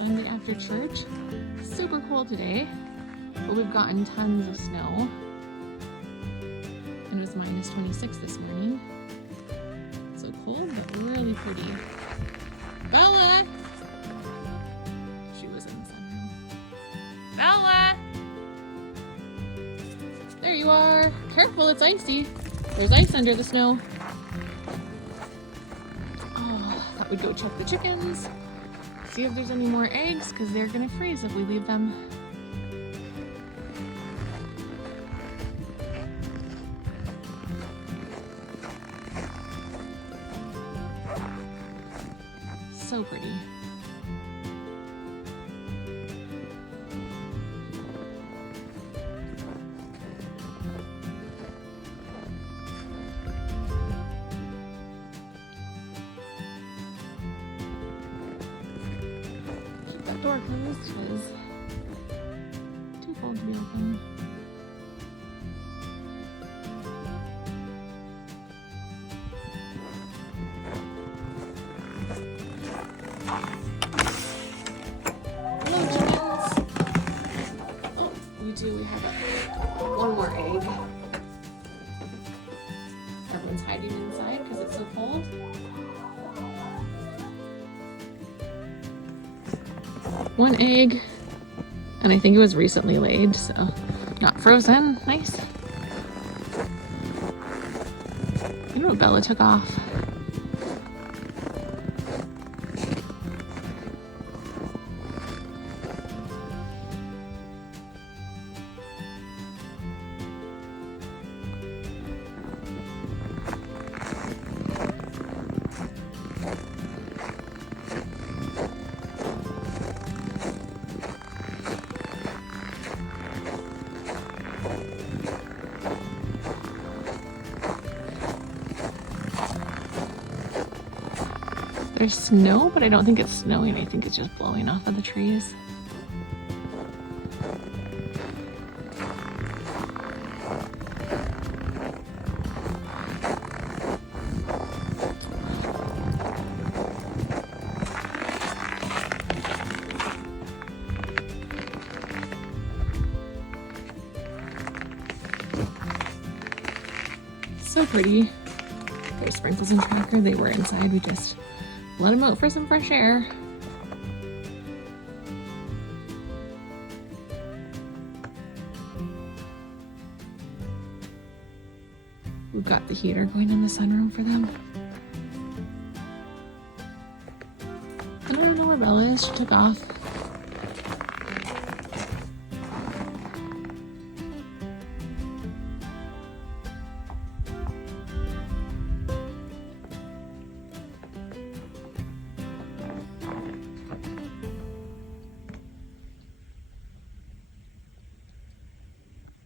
Sunday after church. Super cold today, but we've gotten tons of snow. And it was minus 26 this morning. So cold, but really pretty. Bella! She was in the sunroom. Bella! There you are. Careful, it's icy. There's ice under the snow. Oh, thought we'd go check the chickens. See if there's any more eggs, because they're gonna freeze if we leave them. So pretty. Keep that door closed because it's too cold to be open. We have one more egg. Everyone's hiding inside because it's so cold. One egg, and I think it was recently laid, so not frozen. Nice. You know, Bella took off. There's snow, but I don't think it's snowing. I think it's just blowing off of the trees. So pretty. There's Sprinkles and Tracker. They were inside. We just let them out for some fresh air. We've got the heater going in the sunroom for them. I don't know where Bella is. She took off.